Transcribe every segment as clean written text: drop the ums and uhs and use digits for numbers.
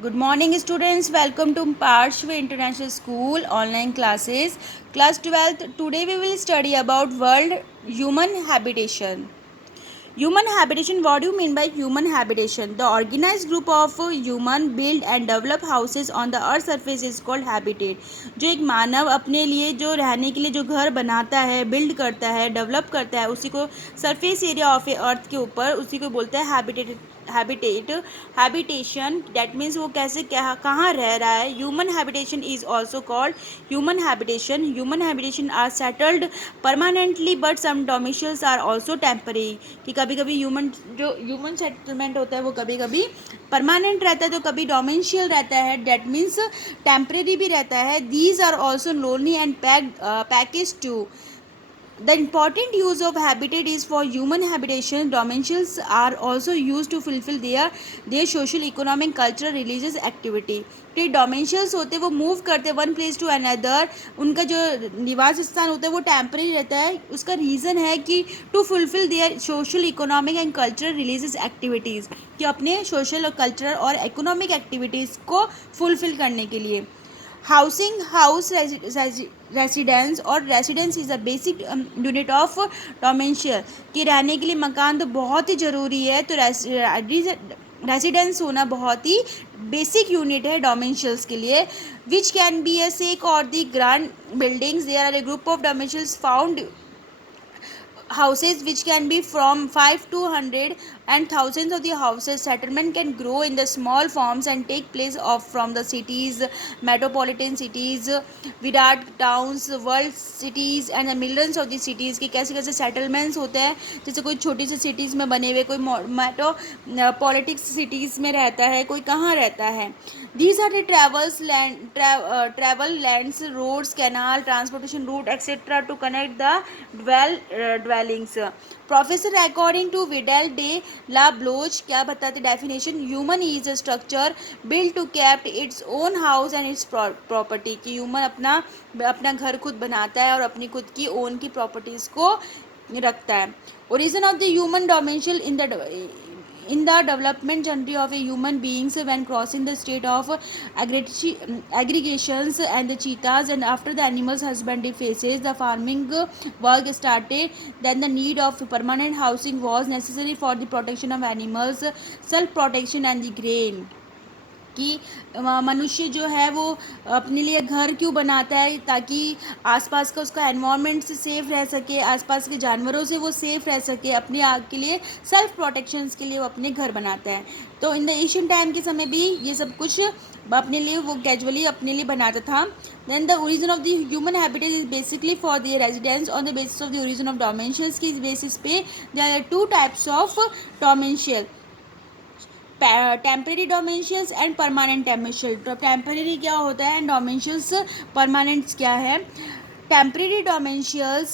Good morning, students. Welcome to Parshva International School online classes. Class 12th. Today we will study about world human habitation. Human habitation. What do you mean by human habitation? The organized group of human build and develop houses on the earth surface is called habitat. जो एक मानव अपने लिए जो रहने के लिए जो घर बनाता है, बिल्ड करता है, डेवलप करता है, उसी को सरफेस एरिया ऑफ ए अर्थ के ऊपर उसी को बोलते हैं हैबिटेशन. दैट मीन्स वो कैसे कहाँ रह रहा है. Human habitation is also called human habitation are settled permanently but some domiciles are also temporary. कि कभी कभी ह्यूमन सेटलमेंट होता है वो कभी कभी परमानेंट रहता है तो कभी डोमिशियल रहता है. दैट मीन्स टेम्परेरी भी रहता है. These are also lonely and package too. The important use of habitat is for human habitation. Domiciles are also used to fulfill their social, economic, cultural, religious activity. तो डोमेंशियल्स होते हैं वो move करते हैं one place to another. उनका जो निवास स्थान होता है वो टेम्परेरी रहता है. उसका रीज़न है कि to fulfil their social, economic and cultural religious activities. कि अपने सोशल और कल्चरल और इकोनॉमिक एक्टिविटीज़ को फुलफिल करने के लिए. हाउसिंग हाउस रेसिडेंस और residence is a basic unit of domicile. कि रहने के लिए मकान तो बहुत ही ज़रूरी है. तो रेसिडेंस होना बहुत ही बेसिक यूनिट है डोमेंशियल्स के लिए. Which can be a sack और the grand buildings. There are a group of domiciles found houses which can be from 5 to 100 and thousands of the houses. Settlement can grow in the small forms and take place from the cities, metropolitan cities, virat towns, world cities and the millions of the cities. कि कैसे कैसे settlements होते हैं. जैसे कोई छोटी सी cities में बने हुए, कोई metropolitan cities में रहता है, कोई कहाँ रहता है. These are the travel lands, roads, canal, transportation route, etc. to connect the dwellings. Professor according to Vidal de la Bloch क्या बताते definition. Human is a structure built to keep its own house and its property. कि human अपना घर खुद बनाता है और अपनी खुद की own की properties को रखता है. Origin of the human dimension in the development journey of a human beings when crossing the state of aggregations and the cheetahs, and after the animals husbandry phases the farming work started. Then the need of permanent housing was necessary for the protection of animals, self protection and the grain. कि मनुष्य जो है वो अपने लिए घर क्यों बनाता है. ताकि आसपास का उसका एनवायरनमेंट से सेफ़ रह सके, आसपास के जानवरों से वो सेफ़ रह सके. अपने आप के लिए सेल्फ प्रोटेक्शंस के लिए वो अपने घर बनाता है. तो इन द एशियन टाइम के समय भी ये सब कुछ अपने लिए वो कैजुअली अपने लिए बनाता था. Then the origin of the human habitat is basically for the residence on the basis of the origin of domiciles. की बेसिस पे there are two types of domicile. Temporary domiciles and permanent domicile. Temporary क्या होता है and डोमेंशियल्स परमानेंट्स क्या है. Temporary domiciles.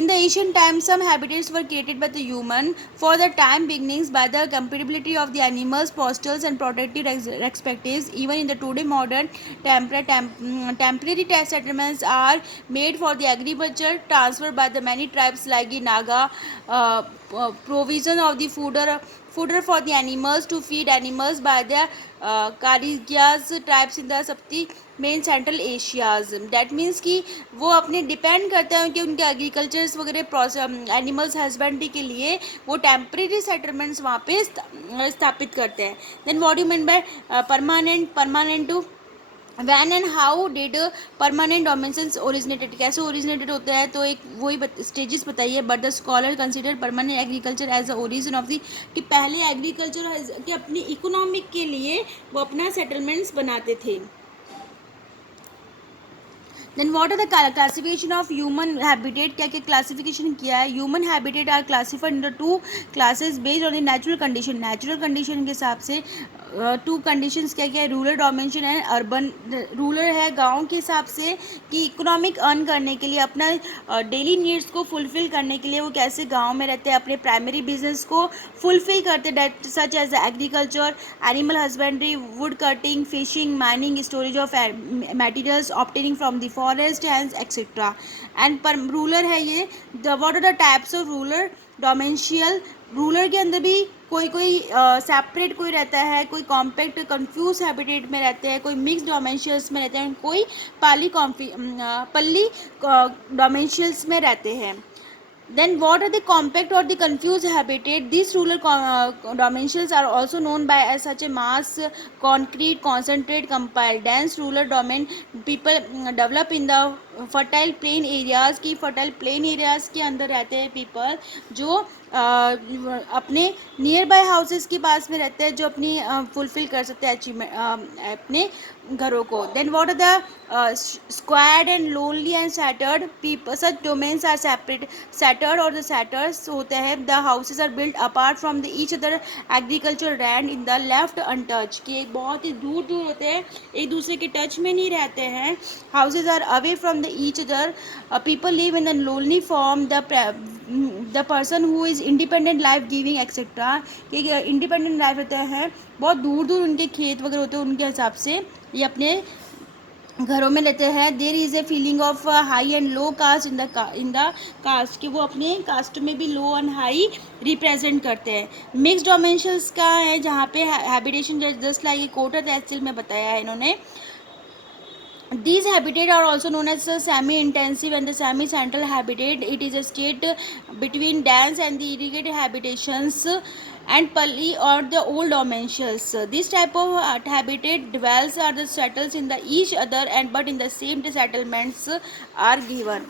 In the ancient times, some habitats were created by the human for the time beginnings by the compatibility of the animals, postals, and protective respectives. Even in the today modern temporary settlements are made for the agriculture, transferred by the many tribes like the Naga, provision of the fodder for the animals to feed animals by the Karigyas tribes in the Sapti main central Asia's. That means कि वो अपने depend करते हैं कि उनके agricultures वगैरह animals husbandry के लिए वो टेम्परेरी सेटलमेंट्स वहाँ पे स्थापित करते हैं. Then what you mean by permanent too. When and how did permanent domiciles originated. कैसे ओरिजिनेटेड होता है तो एक वही स्टेजेस बताइए. But the scholar consider permanent agriculture as the origin of the. कि पहले एग्रीकल्चर के अपनी इकोनॉमिक के लिए वो अपना सेटलमेंट्स बनाते थे. Then what are the classification of human habitat. क्या क्या classification किया है. Human habitat are classified into two classes based on the natural condition. Natural condition के हिसाब से टू कंडीशंस क्या क्या है. Rural domicile and urban. Rural है गांव के हिसाब से कि इकोनॉमिक अर्न करने के लिए अपना डेली नीड्स को फुलफिल करने के लिए वो कैसे गांव में रहते हैं, अपने प्राइमरी बिजनेस को फुलफिल करते हैं such as agriculture, animal husbandry, wood cutting, fishing, mining, storage of materials obtaining from the forest and etcetera. And पर रूलर है ये. What are the types of rural domicile. Rural के अंदर भी कोई कोई सेपरेट कोई रहता है, कोई कॉम्पैक्ट कन्फ्यूज हैबिटेट में रहते हैं, कोई मिक्स डोमेंशियल्स में रहते हैं, कोई पल्ली डोमेंशियल्स में रहते हैं. Then what are the compact or the confused habitat? These rural dimensions are also known by as such a mass, concrete, concentrate, compiled. Dense rural domain people develop in the fertile plain areas. की fertile plain areas के अंदर रहते हैं people जो अपने near by houses के पास में रहते हैं, जो अपनी फुलफिल कर सकते हैं अचीवमेंट अपने घरों को. Then what are the squad and lonely and scattered people. Such domains are separate scattered और द सैटर्स होते हैं. The houses are build apart from the each other agriculture land in the left untouched. कि एक बहुत ही दूर दूर होते हैं, एक दूसरे के टच में नहीं रहते हैं. Houses are away from the each other. People live in the lonely form. The person who is independent life giving etcetera. कि इंडिपेंडेंट लाइफ रहते हैं, बहुत दूर दूर उनके खेत वगैरह होते हैं, उनके हिसाब से ये अपने घरों में लेते हैं. There is a feeling of high and low caste in the caste. कि वो अपने कास्ट में भी लो एंड हाई रिप्रेजेंट करते हैं. मिक्स डोमेंशंस का है जहाँ पे हैबिटेशन जस्ट लाइक कोटा तहसील में बताया है इन्होंने. These habitats are also known as semi-intensive and the semi-central habitat. It is a state between dense and the irrigated habitations and pali or the old dimensions. This type of habitat dwells are the settles in the each other and but in the same settlements are given.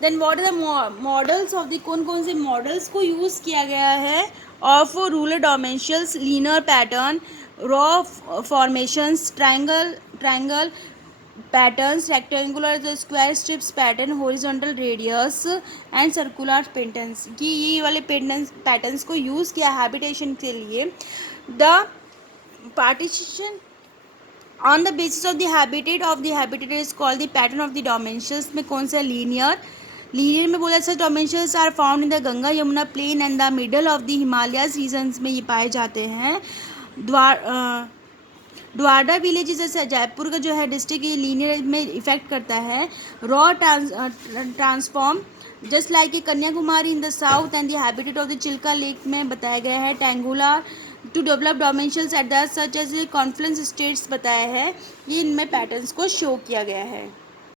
Then what are the models of the कौन से models को use किया गया है of rural dimensions? Linear pattern, raw formations, triangle patterns, rectangular the square strips pattern, horizontal radius and circular patterns. कि ये वाले patterns को यूज़ किया हैबिटेशन के लिए. The partition on the basis of the habitat is called the pattern of the dimensions. में कौन सा लीनियर में बोला such dimensions are found in the Ganga Yamuna plain and the middle of the Himalayas regions में ये पाए जाते हैं. द्वारका विलेज जैसे जयपुर का जो है डिस्ट्रिक्ट, ये लीनियर में इफेक्ट करता है. Raw transform just like a Kanyakumari in the south and the habitat of the Chilka lake में बताया गया है. टेंगुलर to develop dimensions at the such edge confluence states बताया है. ये इनमें पैटर्न्स को शो किया गया है.